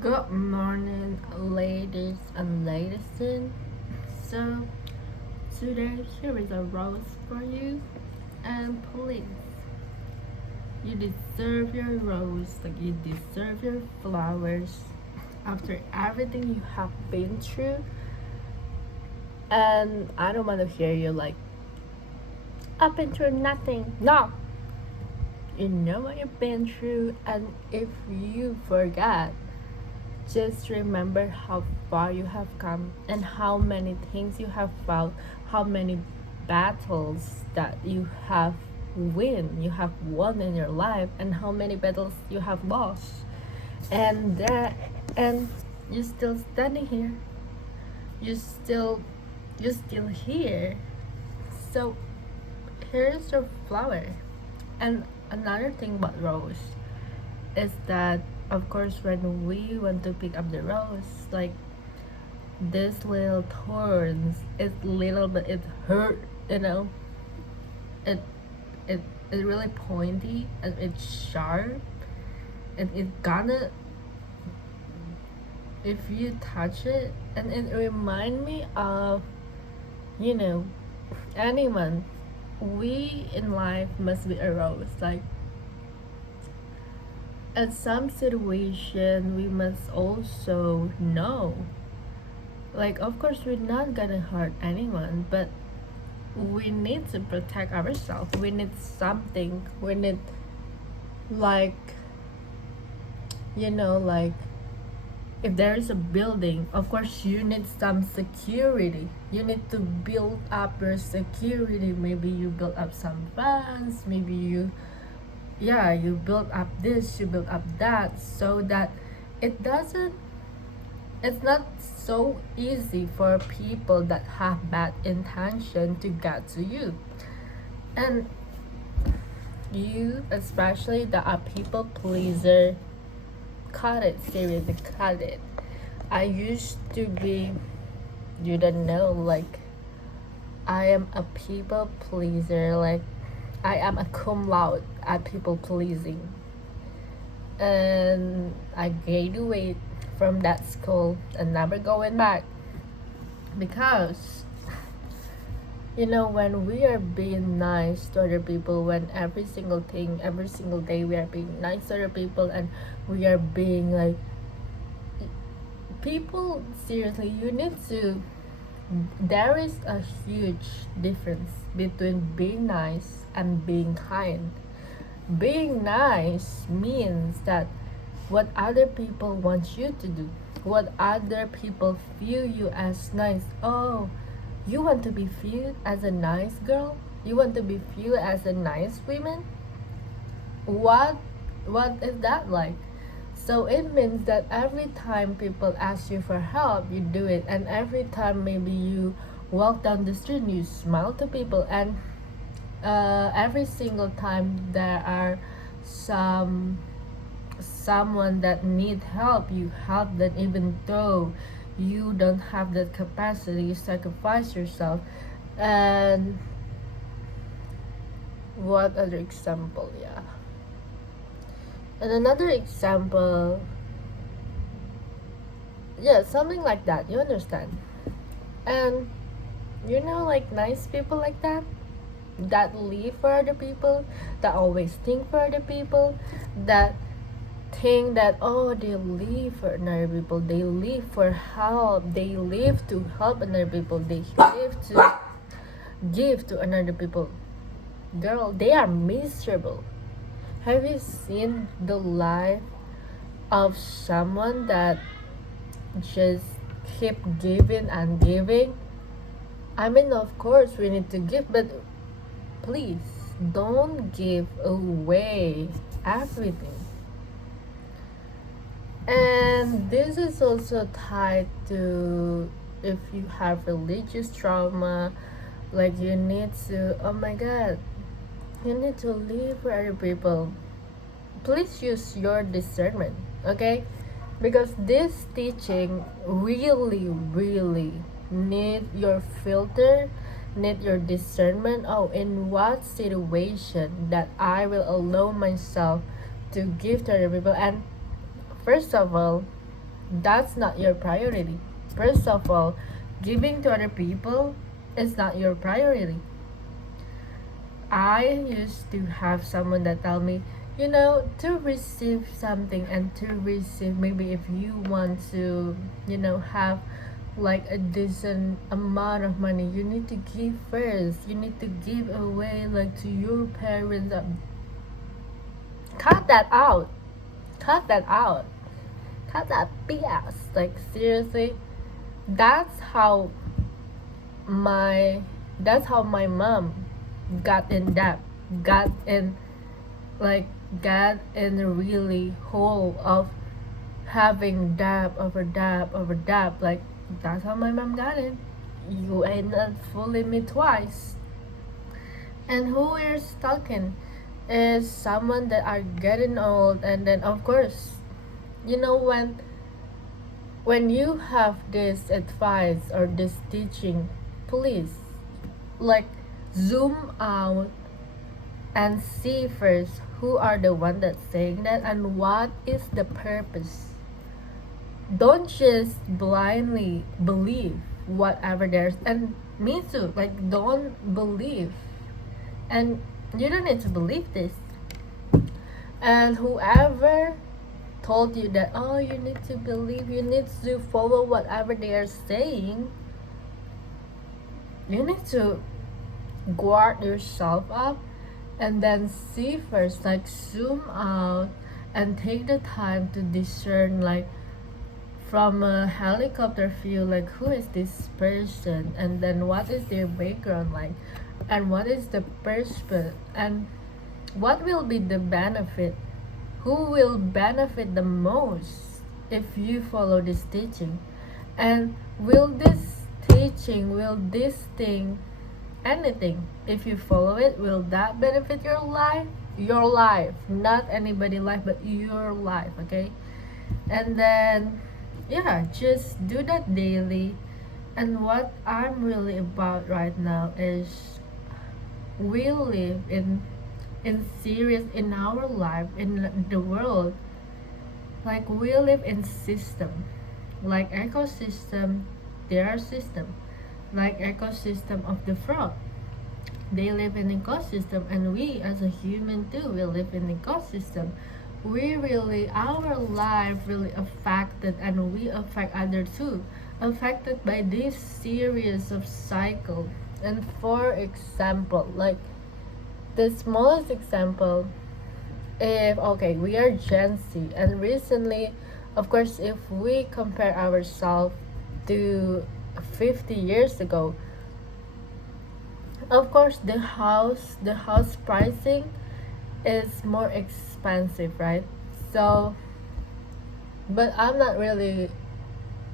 Good morning, ladies and ladies. So, today here is a rose for you, and please, you deserve your rose, like you deserve your flowers after everything you have been through. And I don't want to hear you like, I've been through nothing. No, you know what you've been through, and if you forgot, just remember how far you have come and how many things you have fought, how many battles that you have won in your life, and how many battles you have lost. And you're still standing here. You still you're still here. So here's your flower. And another thing about rose is that of course when we want to pick up the rose, like this little thorns, it's little but it hurt, you know. It it it's really pointy and it's sharp and it gonna if you touch it, and it remind me of, you know, anyone. We in life must be a rose. Like at some situation we must also know, like of course we're not gonna hurt anyone, but we need to protect ourselves. We need something. We need, like, like if there is a building, of course you need some security. You need to build up your security. Maybe you build up some fans, maybe you build up this, you build up that, so that it doesn't it's not so easy for people that have bad intention to get to you. And you, especially that are people pleaser, cut it, seriously, cut it. I used to be, you don't know, like I am a people pleaser. Like I am a cum laude at people pleasing, and I graduate from that school and never going back, because when we are being nice to other people, when every single thing, every single day we are being nice to other people, and we are being like people, seriously, you need to, there is a huge difference between being nice and being kind. Being nice means that what other people want you to do, what other people feel you as nice. Oh, you want to be viewed as a nice girl? You want to be viewed as a nice woman? What is that like? So it means that every time people ask you for help, you do it, and every time maybe you walk down the street, you smile to people, and every single time there are someone that need help, you help them, even though you don't have that capacity. You sacrifice yourself. And what other example? Yeah, and another example, yeah, something like that, you understand. And like nice people like that live for other people, that always think for other people, that think that, oh, they live for another people, they live for help, they live to help another people, they live to give to another people. Girl, they are miserable. Have you seen the life of someone that just keep giving and giving? I mean, of course we need to give, but please don't give away everything. And this is also tied to, if you have religious trauma, like you need to, oh my god, you need to live for other people. Please use your discernment, okay? Because this teaching really, really need your filter, need your discernment. Oh, in what situation that I will allow myself to give to other people. And first of all, That's not your priority. First of all, giving to other people is not your priority. I used to have someone that tell me, to receive something and to receive, maybe if you want to, have like a decent amount of money, you need to give first. You need to give away like to your parents. Cut that out. Cut that out. Cut that BS. Like seriously, that's how my that's how my mom got in debt, got in like got in the really hole of having debt over debt over debt. Like that's how my mom got it. You ain't not fooling me twice. And who we're talking is someone that are getting old, and then of course, when you have this advice or this teaching, please like zoom out and see first who are the one that's saying that and what is the purpose. Don't just blindly believe whatever there's, and me too, like don't believe, and you don't need to believe this. And whoever told you that, oh, you need to believe, you need to follow whatever they are saying, you need to guard yourself up and then see first, like zoom out and take the time to discern, like from a helicopter view, like who is this person, and then what is their background like, and what is the person, and what will be the benefit, who will benefit the most if you follow this teaching, and will this teaching, will this thing, anything, if you follow it, will that benefit your life? Your life, not anybody life, but your life, okay? And then yeah, just do that daily. And what I'm really about right now is we live in serious in our life in the world, like we live in system, like ecosystem, their system, like ecosystem of the frog, they live in ecosystem, and we as a human too, we live in ecosystem. We really, our life really affected, and we affect others too, affected by this series of cycle. And for example, like the smallest example, if okay, we are Gen Z, and recently, of course, if we compare ourselves to 50 years ago, of course the house pricing is more expensive, right? So, but I'm not really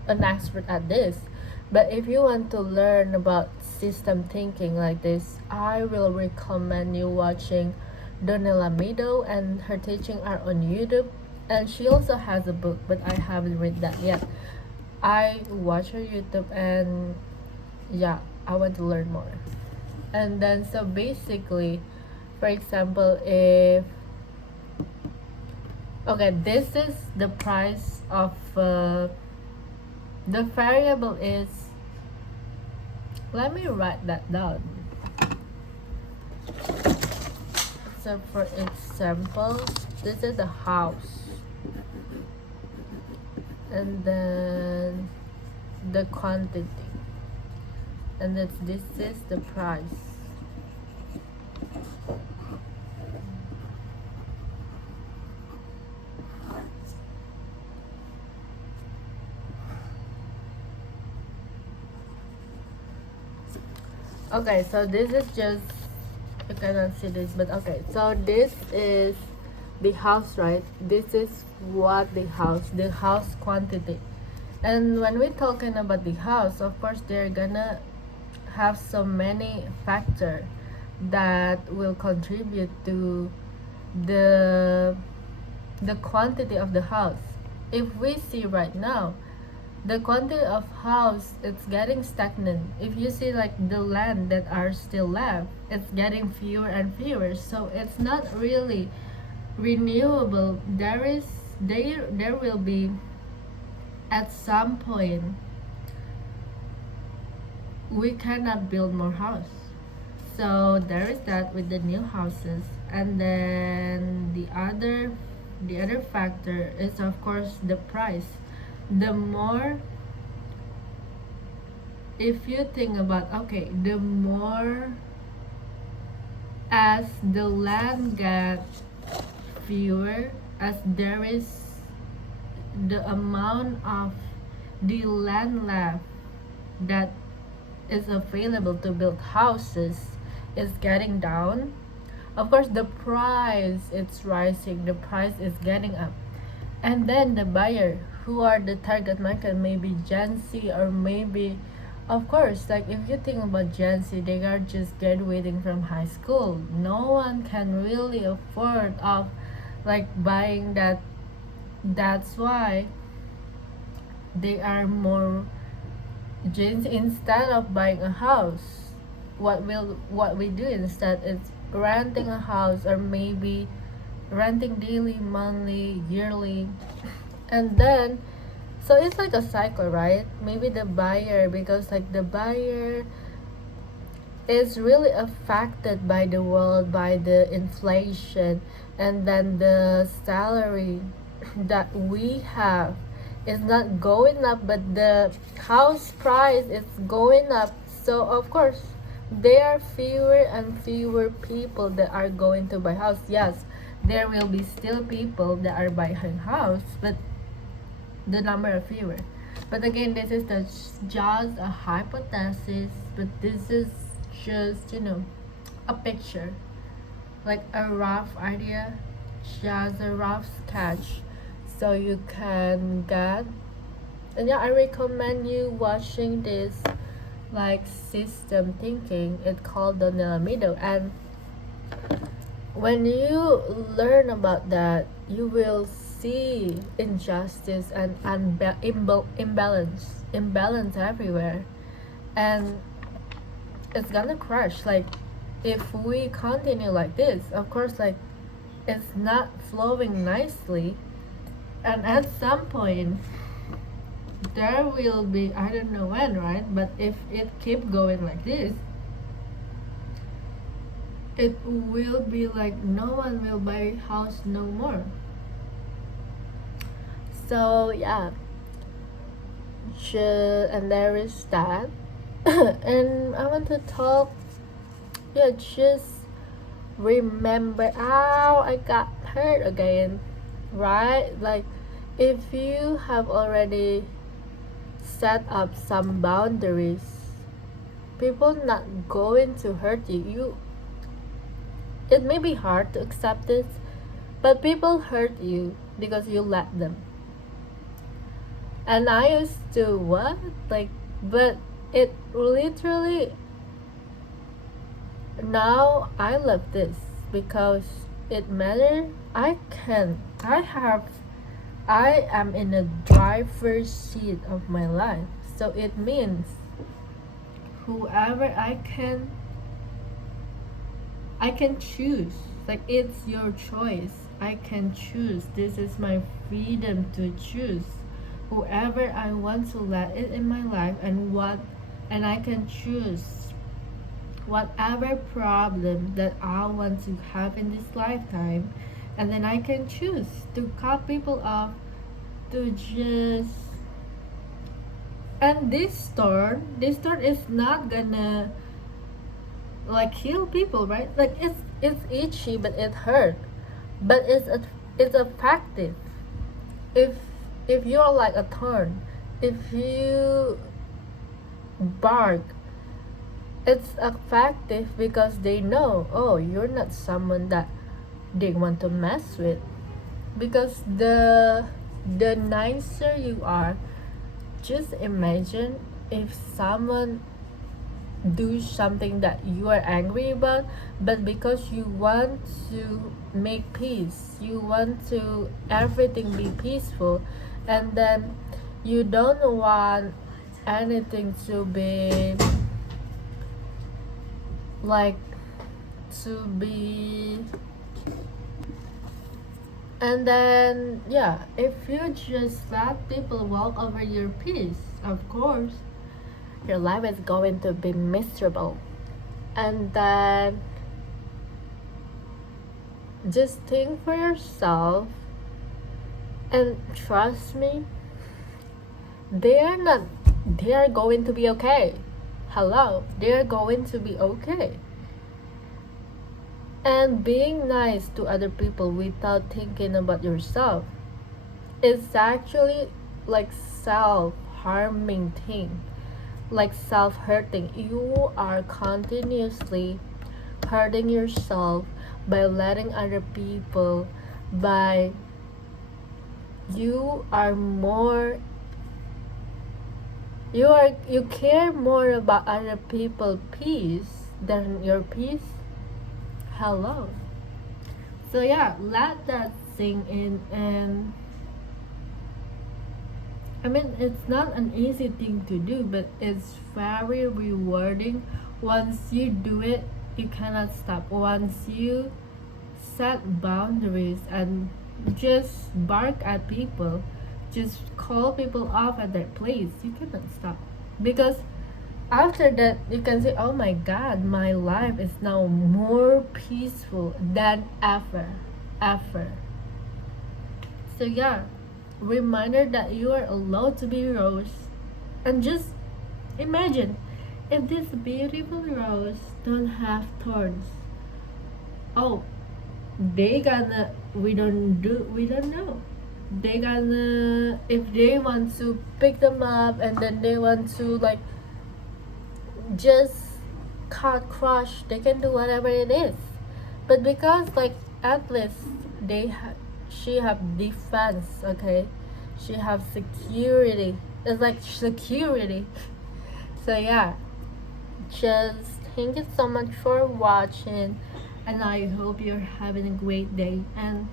an expert at this. But if you want to learn about system thinking like this, I will recommend you watching Donella Meadow, and her teaching are on YouTube. And she also has a book, but I haven't read that yet. I watch her YouTube, and yeah, I want to learn more. And then so basically, for example, if okay, this is the price of the variable is, let me write that down. So for example, this is the house, and then the quantity, and this is the price. Okay, so this is just, you cannot see this, but okay, so this is the house, right? This is what the house quantity. And when we're talking about the house, of course they're gonna have so many factors that will contribute to the the quantity of the house. If we see right now, the quantity of house, it's getting stagnant. If you see like the land that are still left, it's getting fewer and fewer, so it's not really renewable. There will be at some point we cannot build more house. So there is that with the new houses. And then the other factor is of course the price. The more, if you think about, okay, the more as the land gets fewer, as there is the amount of the land left that is available to build houses is getting down, of course the price it's rising, the price is getting up. And then the buyer, who are the target market, maybe Gen Z, or maybe, of course, like if you think about Gen Z, they are just graduating from high school. No one can really afford of like buying that. That's why they are more Gen Z. Instead of buying a house, what we do instead is renting a house, or maybe renting daily, monthly, yearly. And then, so it's like a cycle, right? Maybe the buyer, because like the buyer is really affected by the world, by the inflation, and then the salary that we have is not going up, but the house price is going up. So of course there are fewer and fewer people that are going to buy house. Yes, there will be still people that are buying house, but the number are fewer. But again, this is just a hypothesis, but this is just, a picture, like a rough idea, just a rough sketch, so you can get. And yeah, I recommend you watching this like system thinking. It's called the Nilamido. And when you learn about that, you will see injustice and imbalance everywhere, and it's gonna crash. Like if we continue like this, of course, like it's not flowing nicely, and at some point there will be, I don't know when, right? But if it keep going like this, it will be like no one will buy house no more. So yeah, and there is that. And I want to talk, yeah, just remember, ow, I got hurt again, right? Like if you have already set up some boundaries, people not going to hurt you. It may be hard to accept this, but people hurt you because you let them. And I used to what? Like, but it literally, now I love this because it matters. I am in the driver's seat of my life. So it means whoever I can choose. Like it's your choice. I can choose. This is my freedom to choose whoever I want to let it in my life, and I can choose whatever problem that I want to have in this lifetime, and then I can choose to cut people off, to just. And this thorn is not gonna like kill people, right? Like it's itchy, but it hurt, but it's effective. if if you're like a thorn, if you bark, it's effective because they know, oh, you're not someone that they want to mess with. Because the nicer you are, just imagine if someone do something that you are angry about, but because you want to make peace, you want to everything be peaceful, and then you don't want anything to be like to be And then, yeah, if you just let people walk over your peace, of course, your life is going to be miserable. And then, just think for yourself and trust me, they are not, they are going to be okay. Hello, they are going to be okay. And being nice to other people without thinking about yourself is actually like self-harming thing, like self-hurting. You are continuously hurting yourself by letting other people, by you are more, you care more about other people's peace than your peace. Hello. So yeah, let that sink in. And I mean, it's not an easy thing to do, but it's very rewarding. Once you do it, you cannot stop. Once you set boundaries and just bark at people, just call people off at their place, you cannot stop. Because after that, you can say, oh my god, my life is now more peaceful than ever. Ever. So yeah, reminder that you are allowed to be rose. And just imagine if this beautiful rose don't have thorns. Oh, they gonna, we don't know. They gonna, if they want to pick them up and then they want to like just cut crush, they can do whatever it is. But because like at least she have defense, okay, she have security, it's like security. So yeah, just thank you so much for watching, and I hope you're having a great day. And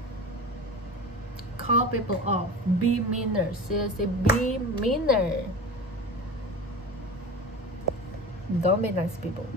call people off, be meaner, seriously, be meaner, don't be nice people.